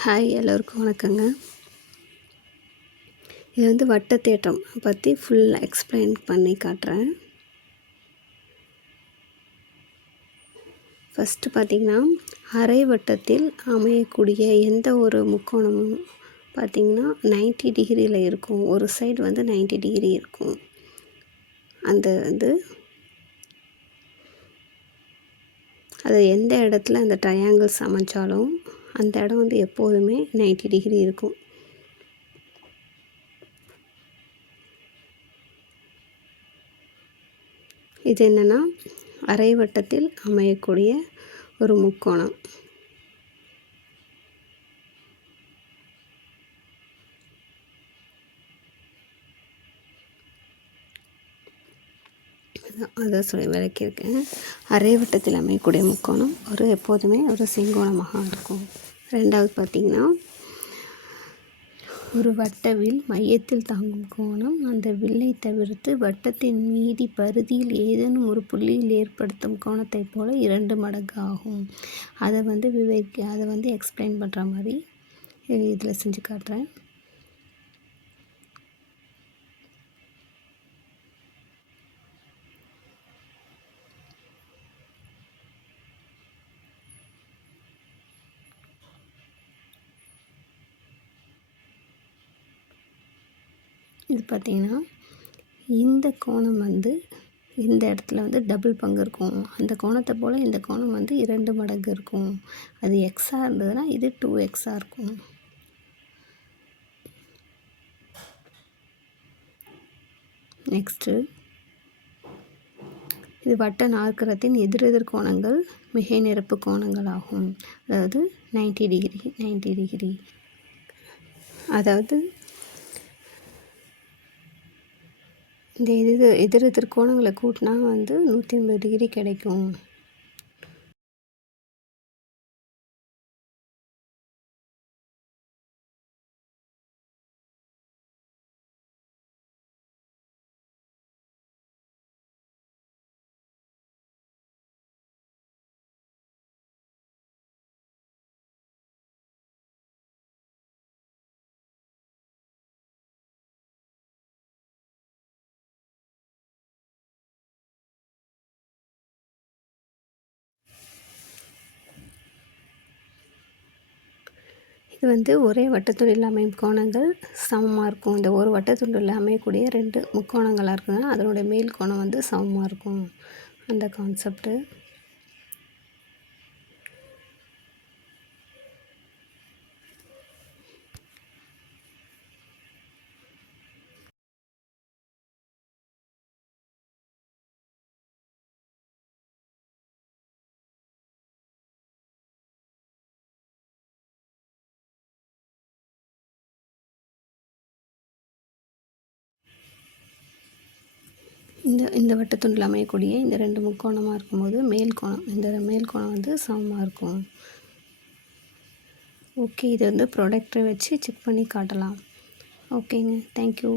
Hi, எல்லோருக்கும் வணக்கங்க. இது வந்து வட்ட தேற்றம் பற்றி ஃபுல்லாக எக்ஸ்பிளைன் பண்ணி காட்டுறேன். ஃபஸ்ட்டு பார்த்திங்கன்னா, அரை வட்டத்தில் அமையக்கூடிய எந்த ஒரு முக்கோணமும் பார்த்திங்கன்னா 90 டிகிரியில் இருக்கும். ஒரு சைடு வந்து 90 டிகிரி இருக்கும். அந்த அது எந்த இடத்துல அந்த ட்ரையாங்கிள்ஸ் அமைச்சாலும் அந்த இடம் வந்து எப்போதுமே 90 டிகிரி இருக்கும். இது என்னென்னா அரை வட்டத்தில் அமையக்கூடிய ஒரு முக்கோணம். அதான் சொல்லி விளக்கியிருக்கேன். அரை வட்டத்தில் அமையக்கூடிய முக்கோணம் எப்போதுமே ஒரு செங்கோணமாக இருக்கும். ரெண்டாவது பார்த்திங்கன்னா, ஒரு வட்ட வில் மையத்தில் தாங்கும் கோணம் அந்த வில்லை தவிர்த்து வட்டத்தின் மீதி பரிதியில் ஏதேனும் ஒரு புள்ளியில் ஏற்படுத்தும் கோணத்தை போல 2 மடங்கு ஆகும். அதை வந்து எக்ஸ்பிளைன் பண்ணுற மாதிரி இதில் செஞ்சு காட்டுறேன். இது பார்த்திங்கன்னா, இந்த கோணம் வந்து இந்த இடத்துல வந்து டபுள் பங்கு இருக்கும். அந்த கோணத்தை போல் இந்த கோணம் வந்து 2 மடங்கு இருக்கும். அது எக்ஸாக இருந்ததுன்னா இது 2xஆக இருக்கும். நெக்ஸ்ட்டு, இது வட்ட நாற்கரத்தின் எதிரெதிர் கோணங்கள் மிகை நிரப்பு கோணங்கள் ஆகும். அதாவது 90 டிகிரி. அதாவது இந்த எதிரெதிர் கோணங்களை கூட்டினா வந்து 180 டிகிரி கிடைக்கும். இது வந்து ஒரே வட்டத்துண்டில் அமையும் கோணங்கள் சமமாக இருக்கும். இந்த ஒரு வட்டத்துண்டில் அமையக்கூடிய 2 முக்கோணங்களாக இருக்குதுன்னா அதனுடைய மேல் கோணம் வந்து சமமாக இருக்கும். அந்த கான்செப்டு. இந்த வட்டத்துண்டில் அமையக்கூடிய இந்த 2 முக்கோணமாக இருக்கும்போது இந்த மேல் கோணம் வந்து சமமாக இருக்கும். ஓகே, இதை வந்து ப்ராடக்டை வச்சு செக் பண்ணி காட்டலாம். ஓகேங்க, தேங்க்யூ.